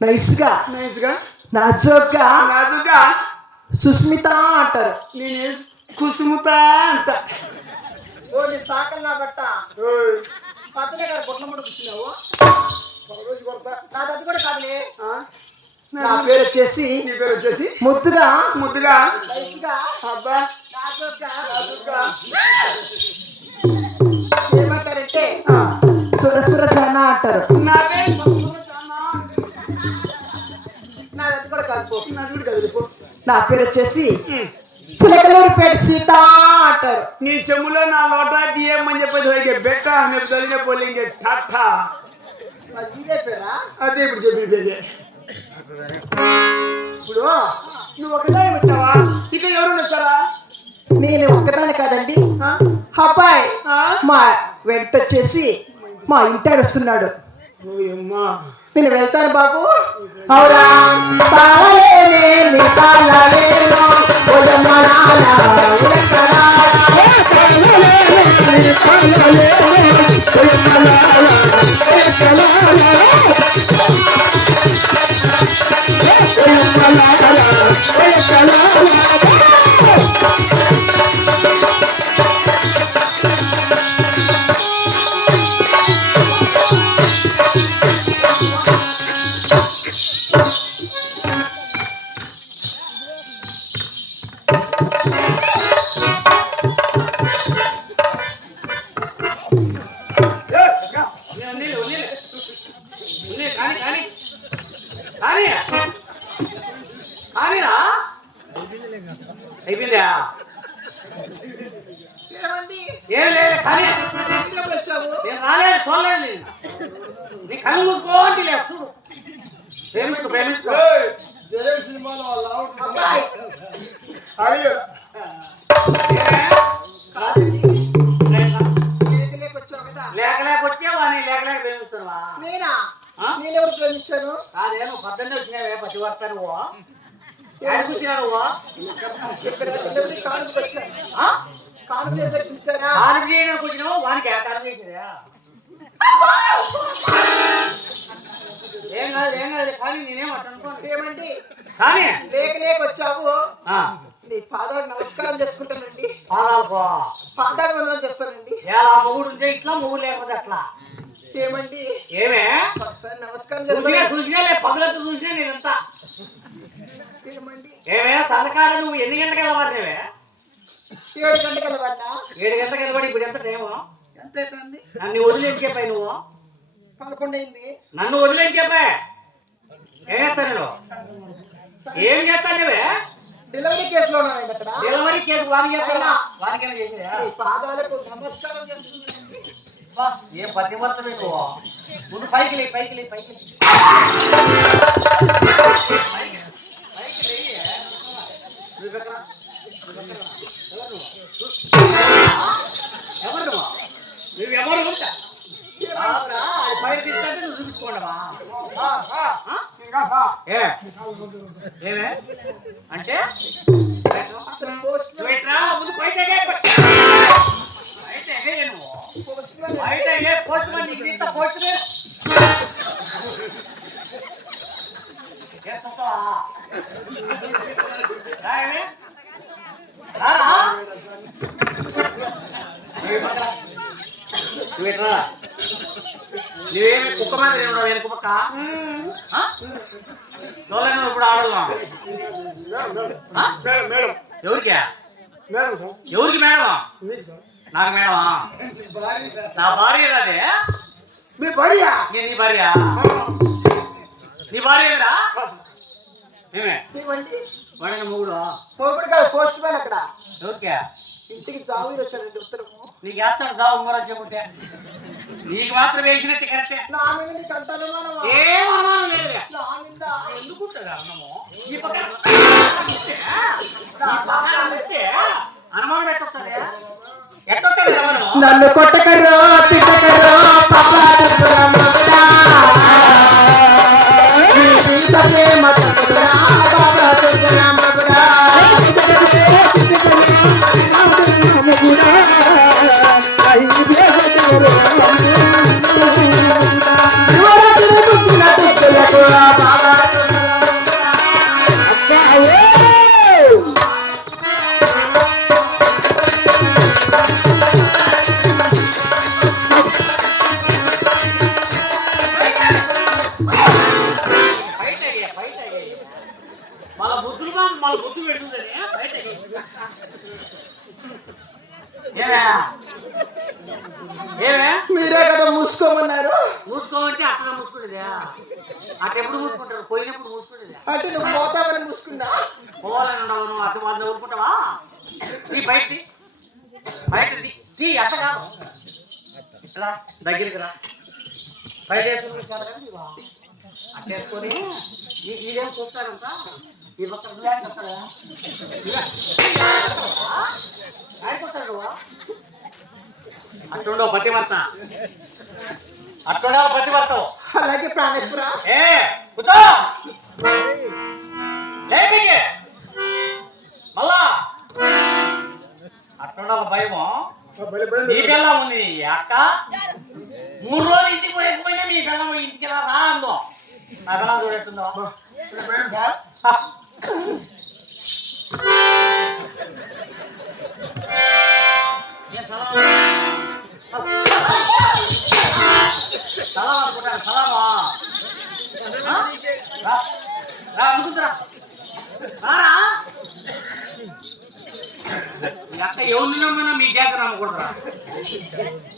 నైస్గా నైస్గా నాజోగ్గా నాజుగా సుస్మిత అంటారు. నేను కుసుముత అంట. ఓ నీ సాకల్ నా బట్ట ఓయ్, పక్కనే గారు బొట్ల ముడు కూర్చున్నావు. రోజు కొడతా. నాది అది కూడా కాదులే. ఆ? నా పేరు వచ్చేసి నీ పేరు వచ్చేసి ముద్దుగా ముద్దుగా నైస్గా అబ్బా నాజోగ్గా నాజుగా ఏమంటారంటే ఆ, సురసుర జాన అంటారు. నా పేరు సంస్కృతానా. నాది అది కూడా కాదు పో. నాది కూడా కదిలిపో. నా పేరు వచ్చేసి చిలకలూరిపేట సీత అంటారు. నీ చెమ్ములో నా లోటా తీయమని చెప్పేది పోయి బెట్ట నేను చదివిన పోలే ఇంకే టాటా. అది ఇదే పేరా? అదే ఇప్పుడు చెప్పినది. ఇప్పుడు నువ్వు ఒకదాని వచ్చావా, ఇక ఎవరైనా వచ్చారా? నేను ఒక్కదాని కాదండి, ఆ? అబ్బాయి ఆ? మా వెంట వచ్చేసి మా ఇంటారు వస్తున్నాడు. ఓయమ్మా, నేను వెళ్తాను బాబు. అవురా తాళలేనే నీ తాళలేనో ఉదమరాల ఉలకరాల తాళలేనే నీ తాళలేనో ఉదమరాల ఉలకరాల అయిపోయిందా? ఏమండి ఏం లేదు కానీ ఎప్పుడు వచ్చావు? నేను రాలేదు, చూడలేదు. నేను నీ కళ్ళు మూసుకోవాలి లేదు, చూడు. ప్రేమించుకో. జయ సినిమాలో అబ్బాయి కాదండి, లేక వచ్చావు కదా. లేక వచ్చావా? నీ లేక ప్రేమిస్తున్నావా? నేనా? ఆ? నేనెవరు ప్రేమించాను? అదే నువ్వు పొద్దున్నే వచ్చినావే పసివర్త నువ్వు ఎక్కడికి వచ్చినా నువ్వు? ఇక్కడ డెలివరీ కానుకు వచ్చాను. ఆ? కానుక చేసే పిలిచారా? కారం చేయడానికి వచ్చినావు, వానికి కారం చేసేదా? ఏం కాదు కానీ నేనేం అట్ట అనుకోను. ఏమండి కానీ లేక వచ్చావు. ఆ, నీ పాదాలకు నమస్కారం చేసుకుంటానండి. పాదాలకు పాదాలు వందనం చేస్తానండి. ఎలా మొగుడు ఉంటే ఇట్లా, మొగుడు లేకపోతే అట్లా. ఏమండి ఏమే ఒకసారి నమస్కారం చూసినా చేస్తాను. పగలతో చూసినా నేనంతా. ఏమండి ఏమే సంతకాడ నువ్వు ఎన్ని గంటలకు వెళ్ళవాలి? నేవే 7 గంటలకు వెళ్ళవన్నా? 7 గంటలకు వెళ్ళబడి ఇప్పుడు ఎంత టైము? ఎంత అవుతుంది? నన్ను వదిలేని చెప్పాయి నువ్వు. 11 అయింది. నన్ను వదిలేని చెప్పా. ఏం చేస్తాను నేను? ఏం చేస్తాను నువ్వే? డెలివరీ కేసులో ఉన్నానండి అక్కడ. డెలివరీ కేసు వానికి చేస్తా. వానికేనా చేసేదా? నీ పాదాలకు నమస్కారం చేస్తున్నానండి. ఏం పతివర్తమే నువ్వు. ముందు పైకి లే. ఎవరు నువ్వెవరు పైకి తీస్తుంటే నువ్వు చూపించుకోండవా? ఏమే అంటే ముందు బయట నువ్వు బయట పోస్ట్ మ్యాన్ నీకు తీస్తా. పోస్ట్ మ్యాన్ నువ్వేమి కుక్క మీద ఉన్నావు? వెనుక పక్క చూడలేను. ఇప్పుడు ఆడదాం. ఎవరికి మేడం? నాకు మేడమా? నా భార్య రాదే. మీ భార్య? నీ భార్య? నీ భార్య ఏమిరా? ఏమే వాడిన మొగుడు? మొగుడు కాదు, పోస్ట్ మ్యాన్ అక్కడ. ఎవరికే? ఇంటికి జావీరు వచ్చాడండి ఉత్తరము. నీకు వేస్తాడు జావు మరో చెబుతే. నీకు మాత్రం వేసినట్టు కరెక్టే. నా మీద నీకు అంత అనుమానమా? ఏం అనుమానం లేదు. నా మీద ఎందుకుంటాడు అన్నము? ఈ పక్క అనుమానం పెట్టొచ్చాడే? ఎట్టొచ్చాడు అనుమానం? నన్ను కొట్టకరో తిట్టకరో పాపా ప్రేమ బాబా మళ్ళీ బుద్ధి పెడుతుందని బయటకి ఏమే ఏమే మీరే కదా మూసుకోమన్నారు. మూసుకోమంటే అట్లా మూసుకునేదా? అట్ట ఎప్పుడు మూసుకుంటారు? పోయినప్పుడు మూసుకునేదా? అంటే నువ్వు పోతావని మూసుకున్నా. పోవాలని ఉండవు. నువ్వు అర్థం వాళ్ళని ఊరుకుంటావా? నీ బయట తీ అట్ట కాదు. ఇట్లా దగ్గరికి రా. బయట వేసుకుని అట్ట వేసుకొని ఇదేం చూస్తారంట. ఈ పక్కన ఆడిపోతాడు. అట్లుండవు పతివర్త. అట్లుండవు పతివర్త. అలాగే ప్రాణేశ్వర. ఏ కూర్చో. మళ్ళా అట్లుండాలి భయము. నీ పిల్ల ఉంది అక్క. 3 రోజులు ఇంటికి పోయకపోయినా నీ పిల్ల ఇంటికి రా అందో. నా పిల్ల చూడెట్టుందో. సలాం అనుకుంటాను. సలామా రా అనుకుంటారా? రారా అక్క ఎవరిని నమ్మినా మీ చేత నమ్మకూడదురా.